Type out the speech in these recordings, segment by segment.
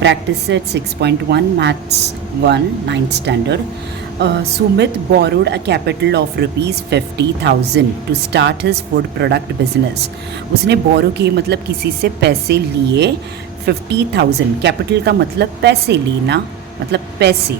Practice at 6.1 Maths 1 9th standard. Sumit borrowed a capital of rupees 50,000 to start his food product business. उसने borrow किए मतलब किसी से पैसे लिए 50,000. कैपिटल का मतलब पैसे लेना, मतलब पैसे,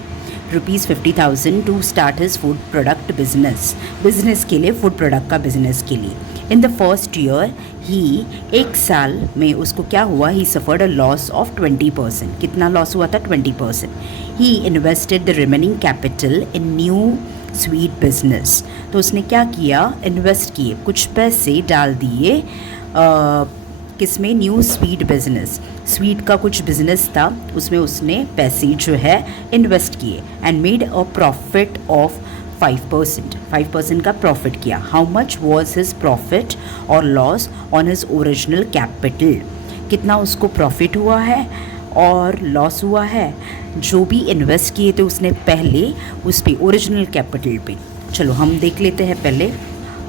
rupees 50,000 to start his food product business के लिए, फूड प्रोडक्ट का बिजनेस के लिए. इन द फर्स्ट ईयर ही, एक साल में उसको क्या हुआ, he suffered a loss of 20%. कितना लॉस हुआ था? 20%. He invested the remaining capital in new sweet business. तो उसने क्या किया? इन्वेस्ट किए, कुछ पैसे डाल दिए किसमें? New sweet business. स्वीट का कुछ बिजनेस था, उसमें उसने पैसे जो है इन्वेस्ट किए and made a profit of 5%. 5% का प्रॉफिट किया. How much was his profit और loss on his original capital? कितना उसको प्रॉफिट हुआ है और लॉस हुआ है जो भी इन्वेस्ट किए थे उसने पहले उस पे, ओरिजिनल कैपिटल पे. चलो हम देख लेते हैं पहले.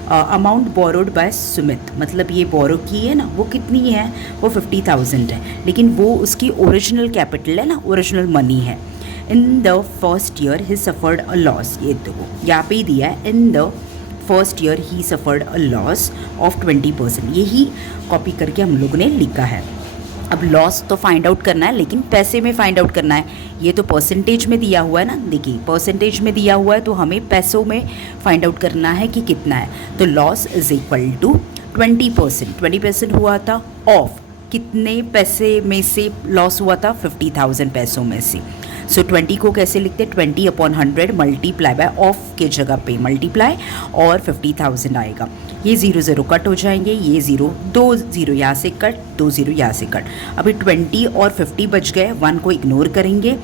अमाउंट बोरोड बाय सुमित, मतलब ये बोरो की है ना, वो कितनी है? वो 50,000 है, लेकिन वो उसकी ओरिजिनल कैपिटल है ना, ओरिजिनल मनी है. इन the first year he suffered a loss. ये देखो यहाँ पे ही दिया है, इन the first year he suffered a loss of 20%. यही कॉपी करके हम लोगों ने लिखा है. अब लॉस तो फाइंड आउट करना है, लेकिन पैसे में फाइंड आउट करना है. ये तो परसेंटेज में दिया हुआ है ना, देखिए परसेंटेज में दिया हुआ है, तो हमें पैसों में फाइंड आउट करना है कि कितना है. तो लॉस इज इक्वल टू 20%. 20% हुआ था ऑफ कितने पैसे में से लॉस हुआ था? 50,000 पैसों में से. सो 20 को कैसे लिखते हैं? 20/100 मल्टीप्लाई बाय, ऑफ के जगह पे मल्टीप्लाई, और 50,000 आएगा. ये 0 0 कट हो जाएंगे, ये 0, 2 0 यहाँ से कट, 2 0 यहाँ से कट. अभी 20 और 50 बच गए, 1 को इग्नोर करेंगे.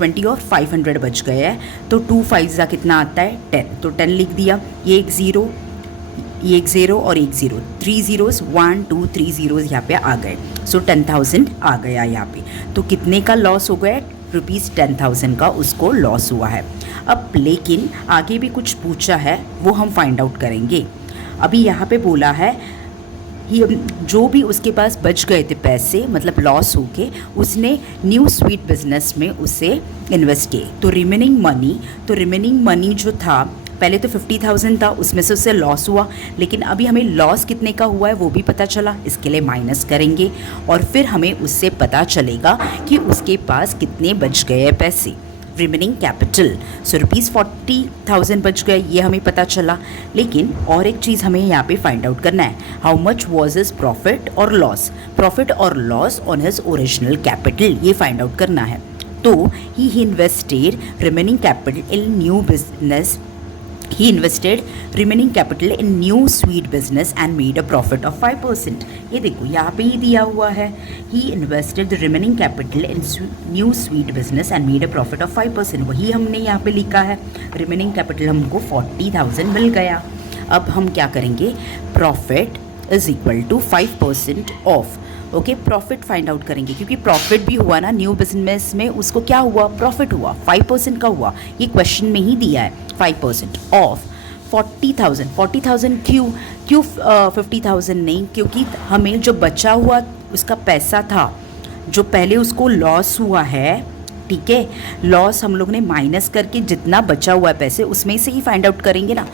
20 और 500 बच गए हैं, तो 2 5 कितना आता है? 10. तो 10 लिख दिया. ये एक 0, ये एक 0 और एक 0, 3 zeros, 1 2 3 zeros यहाँ पे आ गए. सो 10,000 आ गया यहाँ पे. तो कितने का लॉस हो गया? रुपीज़ 10,000 का उसको लॉस हुआ है. अब लेकिन आगे भी कुछ पूछा है, वो हम फाइंड आउट करेंगे. अभी यहाँ पे बोला है जो भी उसके पास बच गए थे पैसे, मतलब लॉस हो के, उसने न्यू स्वीट बिजनेस में उसे इन्वेस्ट किए. तो रिमेनिंग मनी जो था, पहले तो 50,000 था, उसमें से उससे लॉस हुआ, लेकिन अभी हमें लॉस कितने का हुआ है वो भी पता चला. इसके लिए माइनस करेंगे और फिर हमें उससे पता चलेगा कि उसके पास कितने बच गए पैसे, रिमेनिंग कैपिटल. सो रुपीज़ 40,000 बच गए, ये हमें पता चला. लेकिन और एक चीज़ हमें यहाँ पे फाइंड आउट करना है. How much was his profit और लॉस? प्रॉफिट और loss on his original capital, ये फाइंड आउट करना है. तो he invested remaining capital in new business. He invested remaining capital in new sweet business and made a profit of 5%. ये देखो यहाँ पे ही दिया हुआ है. He invested the remaining capital in new sweet business and made a profit of 5%. वही हमने यहाँ पे लिखा है. Remaining capital हमको 40,000 मिल गया. अब हम क्या करेंगे? Profit is equal to 5% of. Okay, profit find out करेंगे, क्योंकि प्रॉफिट भी हुआ ना न्यू बिजनेस में, उसको क्या हुआ? प्रॉफिट हुआ, 5% का हुआ. ये क्वेश्चन में ही दिया है. 5% ऑफ 40,000. 40,000 क्यों 50,000 नहीं? क्योंकि हमें जो बचा हुआ उसका पैसा था, जो पहले उसको लॉस हुआ है, ठीक है, लॉस हम लोग ने माइनस करके जितना बचा हुआ है पैसे, उसमें से ही फाइंड आउट करेंगे ना.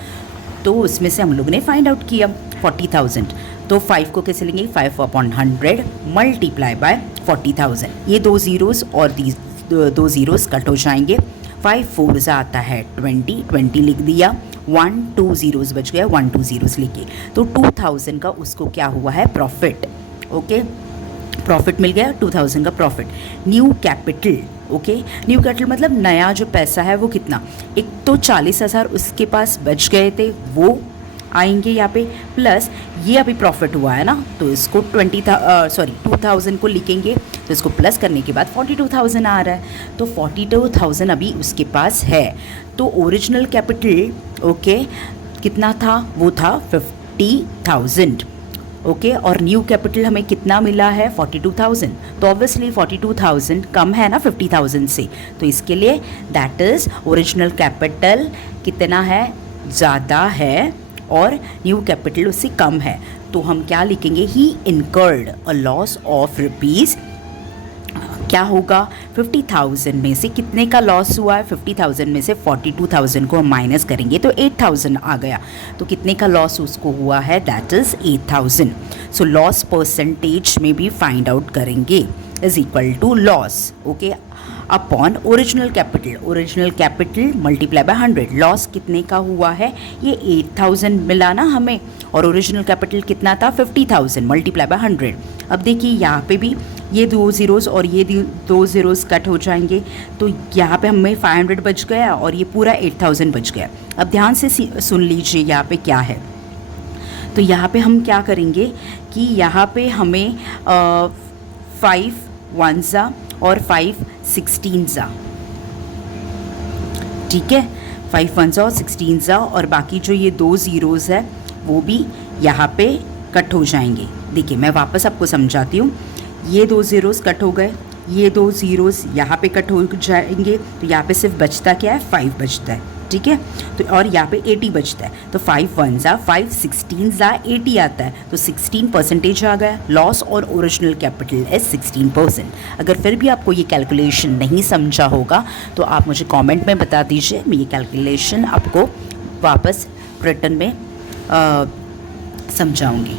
तो उसमें से हम लोग ने फाइंड आउट किया 40,000. तो 5 को कैसे लेंगे? 5/100 मल्टीप्लाई बाय 40,000. ये 2 zeros और 2 zeros कट हो जाएंगे. 5 4 आता है 20, 20 लिख दिया. 1 2 zeros बच गया, 1 2 zeros लिखे. तो 2,000 का उसको क्या हुआ है? प्रॉफिट. ओके, प्रॉफिट मिल गया, 2,000 का profit. New capital. Okay, new capital मतलब नया जो पैसा है वो कितना? एक तो 40,000 उसके पास बच गए थे, वो आएंगे यहाँ पे, प्लस ये अभी प्रॉफिट हुआ है ना, तो इसको 2,000 को लिखेंगे, तो इसको प्लस करने के बाद 42,000 आ रहा है. तो 42,000 अभी उसके पास है. तो ओरिजिनल कैपिटल ओके कितना था? वो था 50,000. ओके, और न्यू कैपिटल हमें कितना मिला है? 42,000. तो ऑब्वियसली 42,000 कम है ना 50,000 से, तो इसके लिए दैट इज़ ओरिजिनल कैपिटल कितना है? ज़्यादा है, और न्यू कैपिटल उससे कम है. तो हम क्या लिखेंगे? He incurred a loss of rupees क्या होगा, 50,000 में से कितने का लॉस हुआ है, 50,000 में से 42,000 को हम माइनस करेंगे तो 8,000 आ गया, तो कितने का लॉस उसको हुआ है, that is 8,000। So loss percentage में भी फाइंड आउट करेंगे is equal to loss, okay, upon original capital multiply by 100। Loss कितने का हुआ है, ये 8,000 मिला ना हमें, और ओरिजिनल कैपिटल कितना था, 50,000 मल्टीप्लाई बाय 100। अब देखिए यहाँ पे भी ये 2 ज़ीरोज़ और ये 2 ज़ीरोज़ कट हो जाएंगे, तो यहाँ पे हमें 500 बच गया और ये पूरा 8,000 बच गया। अब ध्यान से सुन लीजिए यहाँ पे क्या है। तो यहाँ पे हम क्या करेंगे कि यहाँ पे हमें 5 1 और 5 16 ठीक है, 5 1 और 16 और बाकी जो ये 2 ज़ीरोज़ है वो भी यहाँ पे कट हो जाएंगे। देखिए मैं वापस आपको समझाती हूँ, ये 2 ज़ीरोज़ कट हो गए, ये 2 ज़ीरोज़ यहाँ पे कट हो जाएंगे, तो यहाँ पे सिर्फ बचता क्या है, 5 बचता है, ठीक है। तो और यहाँ पे 80 बचता है, तो 5 1 5 16 80 आता है, तो 16% आ गया। लॉस और ओरिजिनल कैपिटल है 16%। अगर फिर भी आपको ये कैलकुलेशन नहीं समझा होगा तो आप मुझे कमेंट में बता दीजिए, मैं ये कैलकुलेशन आपको वापस रिटर्न में समझाऊंगी।